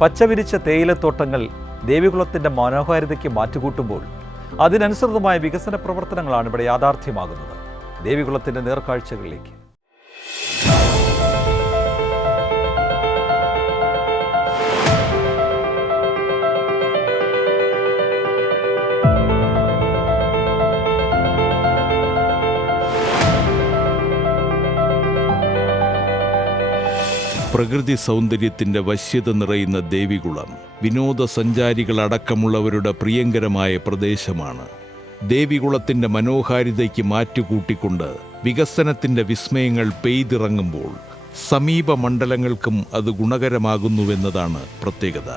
പച്ചവിരിച്ച തേയിലത്തോട്ടങ്ങൾ ദേവികുളത്തിൻ്റെ മനോഹാരിതയ്ക്ക് മാറ്റുകൂട്ടുമ്പോൾ അതിനനുസൃതമായ വികസന പ്രവർത്തനങ്ങളാണ് ഇവിടെ യാഥാർത്ഥ്യമാകുന്നത്. ദേവികുളത്തിൻ്റെ നേർക്കാഴ്ചകളിലേക്ക്. പ്രകൃതി സൗന്ദര്യത്തിൻ്റെ വശ്യത നിറയുന്ന ദേവികുളം വിനോദസഞ്ചാരികളടക്കമുള്ളവരുടെ പ്രിയങ്കരമായ പ്രദേശമാണ്. ദേവികുളത്തിൻ്റെ മനോഹാരിതയ്ക്ക് മാറ്റുകൂട്ടിക്കൊണ്ട് വികസനത്തിൻ്റെ വിസ്മയങ്ങൾ പെയ്തിറങ്ങുമ്പോൾ സമീപ മണ്ഡലങ്ങൾക്കും അത് ഗുണകരമാകുന്നുവെന്നതാണ് പ്രത്യേകത.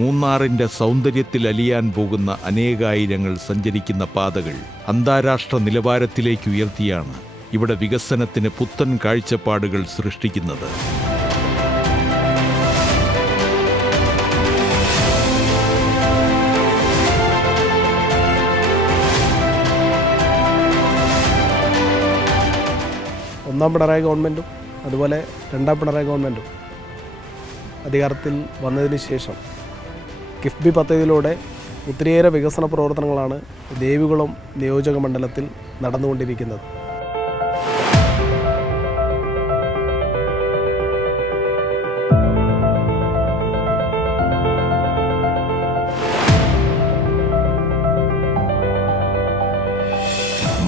മൂന്നാറിൻ്റെ സൗന്ദര്യത്തിൽ അലിയാൻ പോകുന്ന അനേകായിരങ്ങൾ സഞ്ചരിക്കുന്ന പാതകൾ അന്താരാഷ്ട്ര നിലവാരത്തിലേക്ക് ഉയർത്തിയാണ് ഇവിടെ വികസനത്തിന് പുത്തൻ കാഴ്ചപ്പാടുകൾ സൃഷ്ടിക്കുന്നത്. ഒന്നാം പിണറായി ഗവൺമെൻറ്റും അതുപോലെ രണ്ടാം പിണറായി ഗവൺമെൻറ്റും അധികാരത്തിൽ വന്നതിന് ശേഷം കിഫ്ബി പദ്ധതിയിലൂടെ ഒത്തിരിയേറെ വികസന പ്രവർത്തനങ്ങളാണ് ദേവികുളം നിയോജക മണ്ഡലത്തിൽ നടന്നുകൊണ്ടിരിക്കുന്നത്.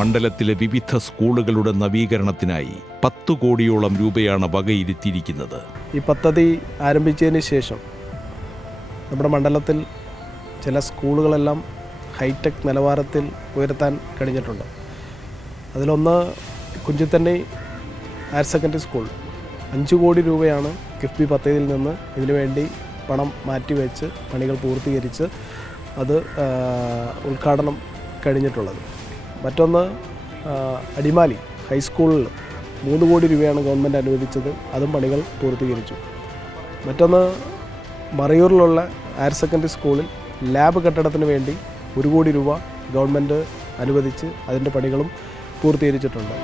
മണ്ഡലത്തിലെ വിവിധ സ്കൂളുകളുടെ നവീകരണത്തിനായി 10 കോടിയോളം രൂപയാണ് വകയിരുത്തിയിരിക്കുന്നത്. ഈ പദ്ധതി ആരംഭിച്ചതിന് ശേഷം നമ്മുടെ മണ്ഡലത്തിൽ ചില സ്കൂളുകളെല്ലാം ഹൈടെക് നിലവാരത്തിൽ ഉയർത്താൻ കഴിഞ്ഞിട്ടുണ്ട്. അതിലൊന്ന് കുഞ്ചിത്തണ്ണി ഹയർ സെക്കൻഡറി സ്കൂൾ. 5 കോടി രൂപയാണ് കിഫ്ബി പദ്ധതിയിൽ നിന്ന് ഇതിനുവേണ്ടി പണം മാറ്റിവെച്ച് പണികൾ പൂർത്തീകരിച്ച് അത് ഉദ്ഘാടനം കഴിഞ്ഞിട്ടുള്ളത്. മറ്റൊന്ന് അടിമാലി ഹൈസ്കൂളിൽ 3 കോടി രൂപയാണ് ഗവൺമെൻറ് അനുവദിച്ചത്. അതും പണികൾ പൂർത്തീകരിച്ചു. മറ്റൊന്ന് മറയൂരിലുള്ള ഹയർ സെക്കൻഡറി സ്കൂളിൽ ലാബ് കെട്ടിടത്തിന് വേണ്ടി 1 കോടി രൂപ ഗവൺമെൻറ് അനുവദിച്ച് അതിൻ്റെ പണികളും പൂർത്തീകരിച്ചിട്ടുണ്ട്.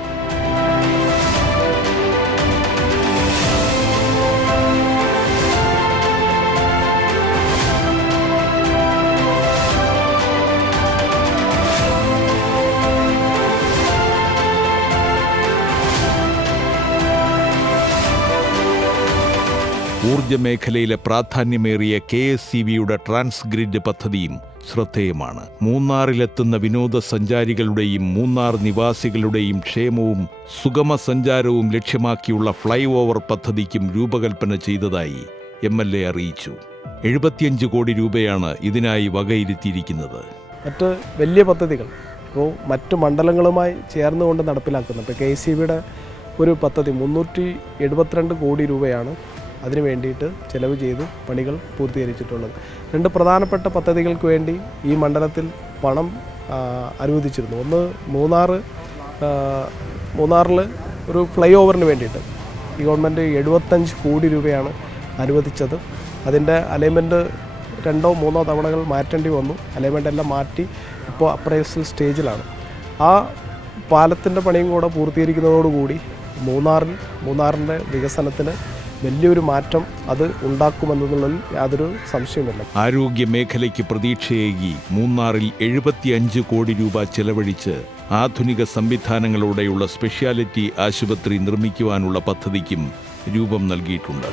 ഊർജ്ജ മേഖലയിലെ പ്രാധാന്യമേറിയ KSEBയുടെ ട്രാൻസ്ഗ്രിഡ് പദ്ധതിയും ശ്രദ്ധേയമാണ്. മൂന്നാറിലെത്തുന്ന വിനോദസഞ്ചാരികളുടെയും മൂന്നാർ നിവാസികളുടെയും ക്ഷേമവും സുഗമ സഞ്ചാരവും ലക്ഷ്യമാക്കിയുള്ള ഫ്ലൈ ഓവർ പദ്ധതിക്കും രൂപകൽപ്പന ചെയ്തതായി MLA അറിയിച്ചു. 75 കോടി രൂപയാണ് ഇതിനായി വകയിരുത്തിയിരിക്കുന്നത്. മറ്റ് വലിയ പദ്ധതികൾ ഇപ്പോൾ മറ്റ് മണ്ഡലങ്ങളുമായി ചേർന്നുകൊണ്ട് നടപ്പിലാക്കുന്നത്. ഇപ്പോൾ KSEBയുടെ ഒരു പദ്ധതി 372 കോടി രൂപയാണ് അതിനു വേണ്ടിയിട്ട് ചെലവ് ചെയ്ത് പണികൾ പൂർത്തീകരിച്ചിട്ടുള്ളത്. 2 പ്രധാനപ്പെട്ട പദ്ധതികൾക്ക് വേണ്ടി ഈ മണ്ഡലത്തിൽ പണം അനുവദിച്ചിരുന്നു. ഒന്ന് മൂന്നാറിൽ ഒരു ഫ്ലൈ ഓവറിന് വേണ്ടിയിട്ട് ഈ ഗവൺമെൻറ് 75 കോടി രൂപയാണ് അനുവദിച്ചത്. അതിൻ്റെ അലൈൻമെൻറ്റ് 2 or 3 തവണകൾ മാറ്റേണ്ടി വന്നു. അലൈൻമെൻ്റ് എല്ലാം മാറ്റി ഇപ്പോൾ അപ്രൈസൽ സ്റ്റേജിലാണ്. ആ പാലത്തിൻ്റെ പണിയും കൂടെ പൂർത്തീകരിക്കുന്നതോടുകൂടി മൂന്നാറിൻ്റെ വികസനത്തിന് വലിയൊരു മാറ്റം അത് ഉണ്ടാക്കുമെന്നതിൽ യാതൊരു സംശയമില്ല. ആരോഗ്യ മേഖലയ്ക്ക് പ്രതീക്ഷയേകി മൂന്നാറിൽ 75 കോടി രൂപ ചെലവഴിച്ച് ആധുനിക സംവിധാനങ്ങളോടെയുള്ള സ്പെഷ്യാലിറ്റി ആശുപത്രി നിർമ്മിക്കുവാനുള്ള പദ്ധതിക്കും രൂപം നൽകിയിട്ടുണ്ട്.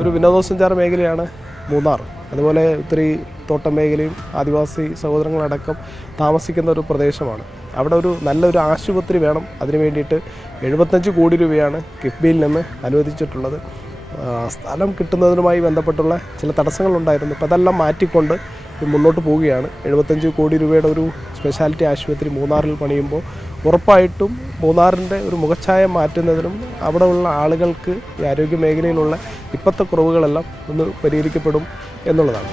ഒരു വിനോദസഞ്ചാര മേഖലയാണ് മൂന്നാർ. അതുപോലെ ഒത്തിരി തോട്ടം മേഖലയും ആദിവാസി സഹോദരങ്ങളടക്കം താമസിക്കുന്ന ഒരു പ്രദേശമാണ്. അവിടെ ഒരു നല്ലൊരു ആശുപത്രി വേണം. അതിനു വേണ്ടിയിട്ട് 75 കോടി രൂപയാണ് കിഫ്ബിയിൽ നിന്ന് അനുവദിച്ചിട്ടുള്ളത്. സ്ഥലം കിട്ടുന്നതിനുമായി ബന്ധപ്പെട്ടുള്ള ചില തടസ്സങ്ങളുണ്ടായിരുന്നു. അപ്പോൾ അതെല്ലാം മാറ്റിക്കൊണ്ട് മുന്നോട്ട് പോവുകയാണ്. 75 കോടി രൂപയുടെ ഒരു സ്പെഷ്യാലിറ്റി ആശുപത്രി മൂന്നാറിൽ പണിയുമ്പോൾ ഉറപ്പായിട്ടും മൂന്നാറിൻ്റെ ഒരു മുഖച്ഛായ മാറ്റുന്നതിനും അവിടെയുള്ള ആളുകൾക്ക് ഈ ആരോഗ്യ മേഖലയിലുള്ള ഇപ്പോഴത്തെ കുറവുകളെല്ലാം ഒന്ന് പരിഹരിക്കപ്പെടും എന്നുള്ളതാണ്.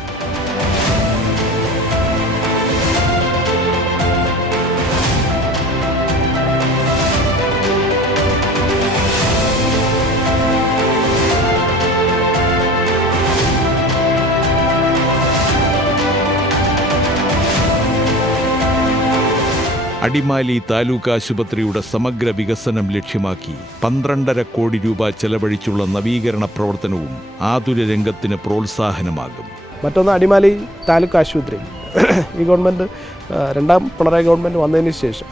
അടിമാലി താലൂക്ക് ആശുപത്രിയുടെ സമഗ്ര വികസനം ലക്ഷ്യമാക്കി 12.5 കോടി രൂപ ചെലവഴിച്ചുള്ള നവീകരണ പ്രവർത്തനവും ആതുര രംഗത്തിന് പ്രോത്സാഹനമാകും. മറ്റൊന്ന് അടിമാലി താലൂക്ക് ആശുപത്രി. ഈ ഗവൺമെൻറ് രണ്ടാം പിണറായി ഗവൺമെൻറ് വന്നതിന് ശേഷം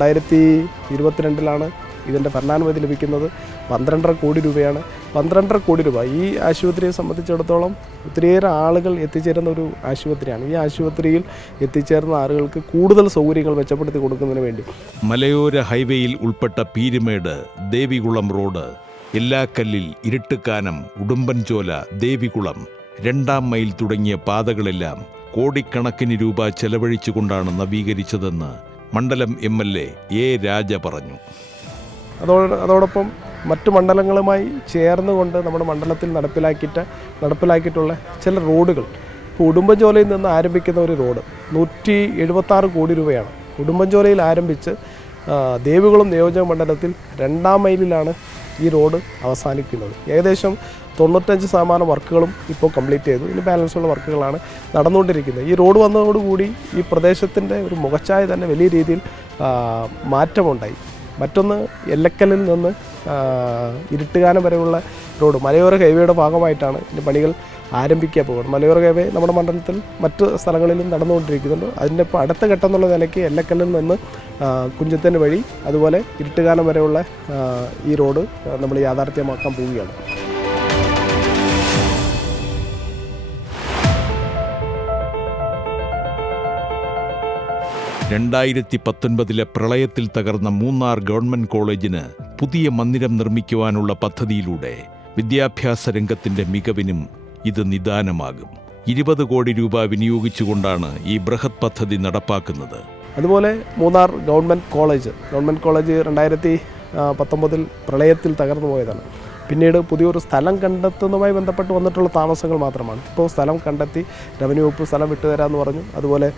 2022 ഇതിൻ്റെ ഭരണാനുമതി ലഭിക്കുന്നത്. 12.5 കോടി രൂപയാണ്. 12.5 കോടി രൂപ ഈ ആശുപത്രിയെ സംബന്ധിച്ചിടത്തോളം ഒത്തിരിയേറെ ആളുകൾ എത്തിച്ചേരുന്ന ഒരു ആശുപത്രിയാണ്. ഈ ആശുപത്രിയിൽ എത്തിച്ചേർന്ന ആളുകൾക്ക് കൂടുതൽ സൗകര്യങ്ങൾ മെച്ചപ്പെടുത്തി കൊടുക്കുന്നതിന് വേണ്ടി മലയോര ഹൈവേയിൽ ഉൾപ്പെട്ട പീരുമേട് ദേവികുളം റോഡ്, എല്ലാക്കല്ലിൽ, ഇരുട്ടുകാനം, ഉടുമ്പൻചോല, ദേവികുളം, 2-ാം മൈൽ തുടങ്ങിയ പാതകളെല്ലാം കോടിക്കണക്കിന് രൂപ ചെലവഴിച്ചുകൊണ്ടാണ് നവീകരിച്ചതെന്ന് മണ്ഡലം MLA A. രാജ പറഞ്ഞു. അതോടൊപ്പം മറ്റു മണ്ഡലങ്ങളുമായി ചേർന്നുകൊണ്ട് നമ്മുടെ മണ്ഡലത്തിൽ നടപ്പിലാക്കിയിട്ടുള്ള ചില റോഡുകൾ, ഇപ്പോൾ ഉടുമ്പൻചോലയിൽ നിന്ന് ആരംഭിക്കുന്ന ഒരു റോഡ് 176 കോടി രൂപയാണ്. ഉടുമ്പൻചോലയിൽ ആരംഭിച്ച് ദേവികുളം നിയോജക മണ്ഡലത്തിൽ 2-ാം മൈലിലാണ് ഈ റോഡ് അവസാനിക്കുന്നത്. ഏകദേശം 95% വർക്കുകളും ഇപ്പോൾ കംപ്ലീറ്റ് ചെയ്തു. ഇനി ബാലൻസുള്ള വർക്കുകളാണ് നടന്നുകൊണ്ടിരിക്കുന്നത്. ഈ റോഡ് വന്നതോടുകൂടി ഈ പ്രദേശത്തിൻ്റെ ഒരു മുഖച്ഛായ തന്നെ വലിയ രീതിയിൽ മാറ്റമുണ്ടായി. മറ്റൊന്ന് എല്ലക്കല്ലിൽ നിന്ന് ഇരുട്ടുകാനം വരെയുള്ള റോഡ് മലയോര ഹൈവേയുടെ ഭാഗമായിട്ടാണ് ഇതിൻ്റെ പണികൾ ആരംഭിക്കാൻ പോകുന്നത്. മലയോര ഹൈവേ നമ്മുടെ മണ്ഡലത്തിൽ മറ്റ് സ്ഥലങ്ങളിലും നടന്നുകൊണ്ടിരിക്കുന്നുണ്ട്. അതിൻ്റെ ഇപ്പോൾ അടുത്ത ഘട്ടം എന്നുള്ള നിലയ്ക്ക് എല്ലക്കല്ലിൽ നിന്ന് കുഞ്ചത്തൻ വഴി അതുപോലെ ഇരുട്ടുകാനം വരെയുള്ള ഈ റോഡ് നമ്മൾ യാഥാർത്ഥ്യമാക്കാൻ പോവുകയാണ്. ിലെ പ്രളയത്തിൽ തകർന്ന മൂന്നാർ ഗവൺമെന്റ് കോളേജിന് പുതിയ മന്ദിരം നിർമ്മിക്കുവാനുള്ള പദ്ധതിയിലൂടെ വിദ്യാഭ്യാസ രംഗത്തിന്റെ മികവിനും ഇത് നിദാനമാകും. 20 കോടി രൂപ വിനിയോഗിച്ചുകൊണ്ടാണ് ഈ ബൃഹത് പദ്ധതി നടപ്പാക്കുന്നത്. അതുപോലെ മൂന്നാർ ഗവൺമെൻറ് കോളേജ് 2019 പ്രളയത്തിൽ തകർന്നു പോയതാണ്. പിന്നീട് പുതിയൊരു സ്ഥലം കണ്ടെത്തുന്നതുമായി ബന്ധപ്പെട്ട് വന്നിട്ടുള്ള താമസങ്ങൾ മാത്രമാണ്. ഇപ്പോൾ സ്ഥലം കണ്ടെത്തി, റവന്യൂ വകുപ്പ് സ്ഥലം വിട്ടുതരാമെന്ന് പറഞ്ഞു. അതുപോലെ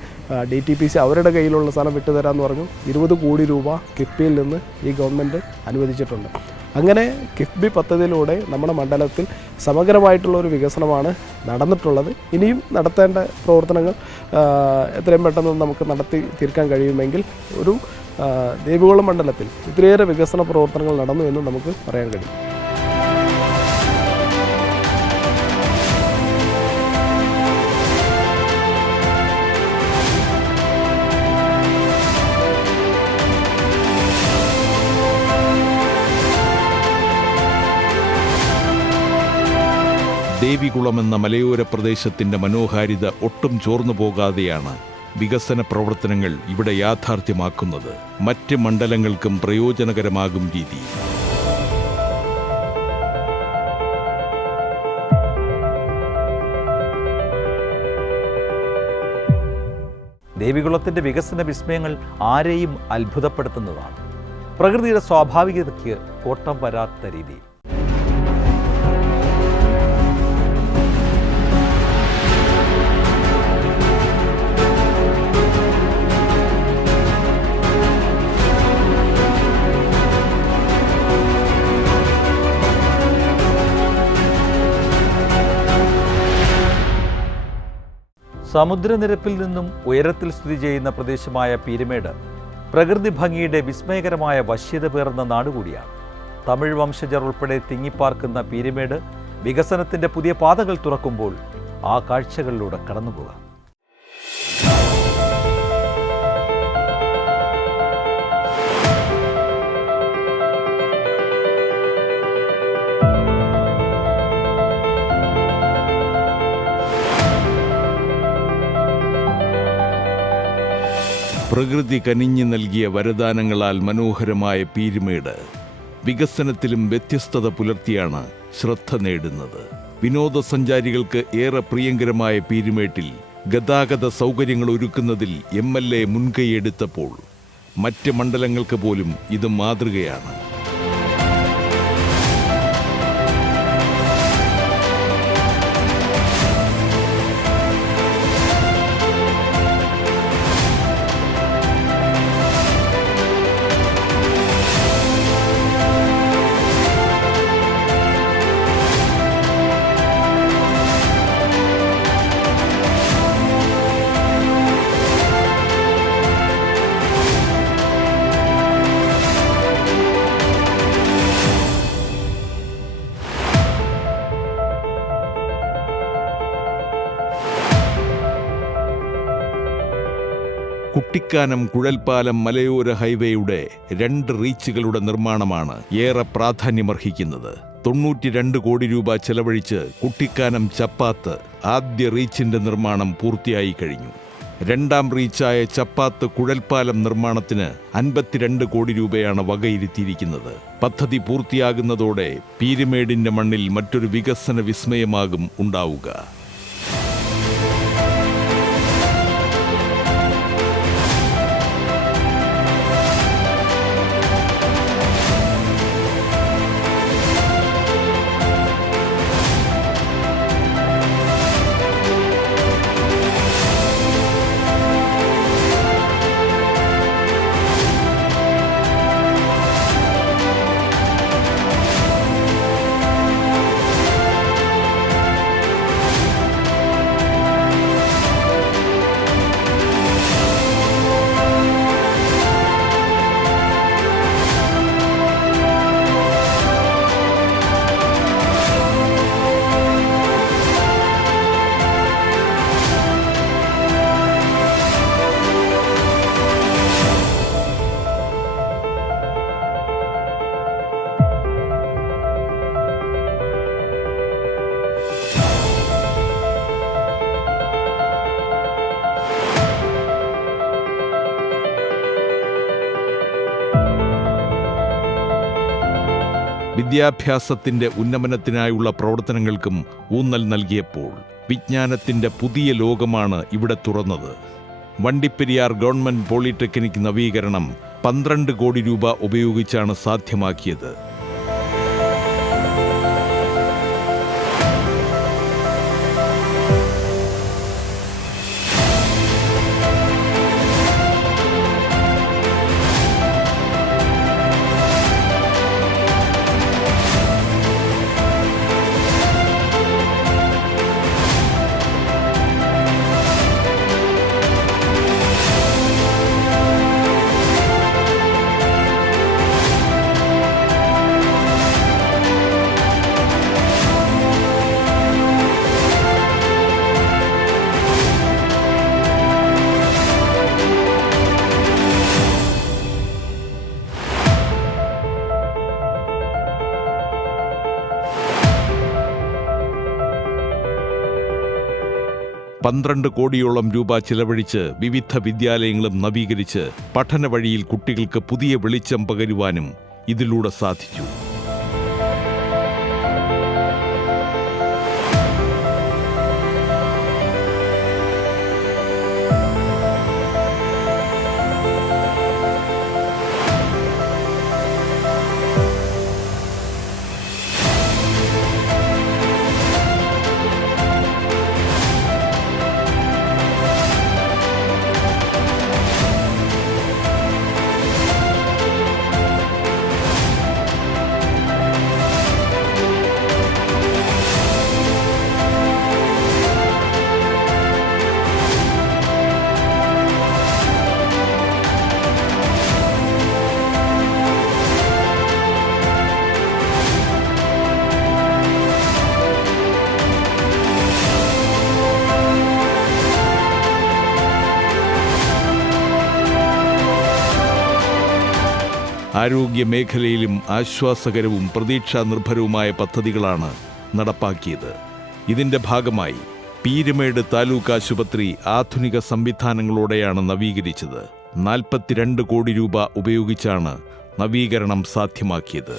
DTPC അവരുടെ കയ്യിലുള്ള സ്ഥലം വിട്ടുതരാമെന്ന് പറഞ്ഞു. 20 കോടി രൂപ കിഫ്ബിയിൽ നിന്ന് ഈ ഗവൺമെൻറ് അനുവദിച്ചിട്ടുണ്ട്. അങ്ങനെ കിഫ്ബി പദ്ധതിയിലൂടെ നമ്മുടെ മണ്ഡലത്തിൽ സമഗ്രമായിട്ടുള്ളൊരു വികസനമാണ് നടന്നിട്ടുള്ളത്. ഇനിയും നടത്തേണ്ട പ്രവർത്തനങ്ങൾ എത്രയും പെട്ടെന്ന് നമുക്ക് നടത്തി തീർക്കാൻ കഴിയുമെങ്കിൽ ഒരു ദേവികുളം മണ്ഡലത്തിൽ ഇത്രയേറെ വികസന പ്രവർത്തനങ്ങൾ നടന്നു എന്ന് നമുക്ക് പറയാൻ കഴിയും. ദേവികുളമെന്ന മലയോര പ്രദേശത്തിന്റെ മനോഹാരിത ഒട്ടും ചോർന്നു പോകാതെയാണ് വികസന പ്രവർത്തനങ്ങൾ ഇവിടെ യാഥാർത്ഥ്യമാക്കുന്നത്. മറ്റ് മണ്ഡലങ്ങൾക്കും പ്രയോജനകരമാകും രീതി. ദേവികുളത്തിന്റെ വികസന വിസ്മയങ്ങൾ ആരെയും അത്ഭുതപ്പെടുത്തുന്നതാണ്. പ്രകൃതിയുടെ സ്വാഭാവികതയ്ക്ക് കോട്ടം വരാത്ത രീതി. സമുദ്രനിരപ്പിൽ നിന്നും ഉയരത്തിൽ സ്ഥിതി ചെയ്യുന്ന പ്രദേശമായ പീരുമേട് പ്രകൃതി ഭംഗിയുടെ വിസ്മയകരമായ വശ്യത പേർന്ന നാടുകൂടിയാണ്. തമിഴ് വംശജർ ഉൾപ്പെടെ തിങ്ങിപ്പാർക്കുന്ന പീരുമേട് വികസനത്തിന്റെ പുതിയ പാതകൾ തുറക്കുമ്പോൾ ആ കാഴ്ചകളിലൂടെ കടന്നുപോകാം. പ്രകൃതി കനിഞ്ഞു നൽകിയ വരദാനങ്ങളാൽ മനോഹരമായ പീരുമേട് വികസനത്തിലും വ്യത്യസ്തത പുലർത്തിയാണ് ശ്രദ്ധ നേടുന്നത്. വിനോദസഞ്ചാരികൾക്ക് ഏറെ പ്രിയങ്കരമായ പീരുമേട്ടിൽ ഗതാഗത സൗകര്യങ്ങൾ ഒരുക്കുന്നതിൽ MLA മുൻകൈയെടുത്തപ്പോൾ മറ്റ് മണ്ഡലങ്ങൾക്ക് പോലും ഇത് മാതൃകയാണ്. കുട്ടിക്കാനം കുഴൽപ്പാലം മലയോര ഹൈവേയുടെ 2 റീച്ചുകളുടെ നിർമ്മാണമാണ് ഏറെ പ്രാധാന്യമർഹിക്കുന്നത്. 92 കോടി രൂപ ചെലവഴിച്ച് കുട്ടിക്കാനം ചപ്പാത്ത് ആദ്യ റീച്ചിന്റെ നിർമ്മാണം പൂർത്തിയായി കഴിഞ്ഞു. 2ാം റീച്ചായ ചപ്പാത്ത് കുഴൽപ്പാലം നിർമ്മാണത്തിന് 52 കോടി രൂപയാണ് വകയിരുത്തിയിരിക്കുന്നത്. പദ്ധതി പൂർത്തിയാകുന്നതോടെ പീരുമേടിന്റെ മണ്ണിൽ മറ്റൊരു വികസന വിസ്മയമാകും ഉണ്ടാവുക. വിദ്യാഭ്യാസത്തിന്റെ ഉന്നമനത്തിനായുള്ള പ്രവർത്തനങ്ങൾക്കും ഊന്നൽ നൽകിയപ്പോൾ വിജ്ഞാനത്തിന്റെ പുതിയ ലോകമാണ് ഇവിടെ തുറന്നത്. വണ്ടിപ്പെരിയാർ ഗവൺമെന്റ് പോളിടെക്നിക് നവീകരണം 12 കോടി രൂപ ഉപയോഗിച്ചാണ് സാധ്യമാക്കിയത്. $12 കോടിയോളം രൂപ ചിലവഴിച്ച് വിവിധ വിദ്യാലയങ്ങളും നവീകരിച്ച് പഠന വഴിയിൽ കുട്ടികൾക്ക് പുതിയ വെളിച്ചം പകരുവാനും ഇതിലൂടെ സാധിച്ചു. ആരോഗ്യമേഖലയിലും ആശ്വാസകരവും പ്രതീക്ഷാനിർഭരവുമായ പദ്ധതികളാണ് നടപ്പാക്കിയത്. ഇതിന്റെ ഭാഗമായി പീരുമേട് താലൂക്ക് ആശുപത്രി ആധുനിക സംവിധാനങ്ങളോടെയാണ് നവീകരിച്ചത്. 42 കോടി രൂപ ഉപയോഗിച്ചാണ് നവീകരണം സാധ്യമാക്കിയത്.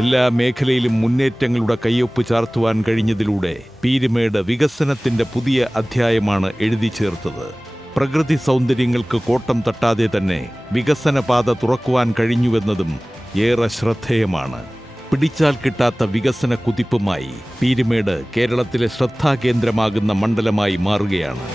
എല്ലാ മേഖലയിലും മുന്നേറ്റങ്ങളുടെ കയ്യൊപ്പ് ചാർത്തുവാൻ കഴിഞ്ഞതിലൂടെ പീരുമേട് വികസനത്തിന്റെ പുതിയ അധ്യായമാണ് എഴുതി ചേർത്തത്. പ്രകൃതി സൗന്ദര്യങ്ങൾക്ക് കോട്ടം തട്ടാതെ തന്നെ വികസനപാത തുറക്കുവാൻ കഴിഞ്ഞുവെന്നതും ഏറെ ശ്രദ്ധേയമാണ്. പിടിച്ചാൽ കിട്ടാത്ത വികസന കുതിപ്പുമായി പീരുമേട് കേരളത്തിലെ ശ്രദ്ധാകേന്ദ്രമാകുന്ന മണ്ഡലമായി മാറുകയാണ്.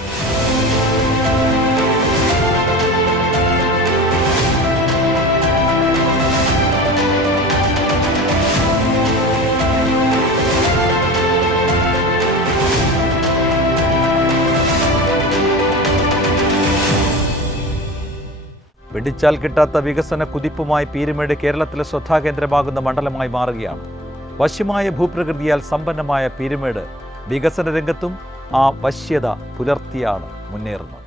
പിടിച്ചാൽ കിട്ടാത്ത വികസന കുതിപ്പുമായി പീരുമേട് കേരളത്തിലെ ശ്രദ്ധാകേന്ദ്രമാകുന്ന മണ്ഡലമായി മാറുകയാണ്. വശ്യമായ ഭൂപ്രകൃതിയാൽ സമ്പന്നമായ പീരുമേട് വികസന രംഗത്തും ആ വശ്യത പുലർത്തിയാണ് മുന്നേറുന്നത്.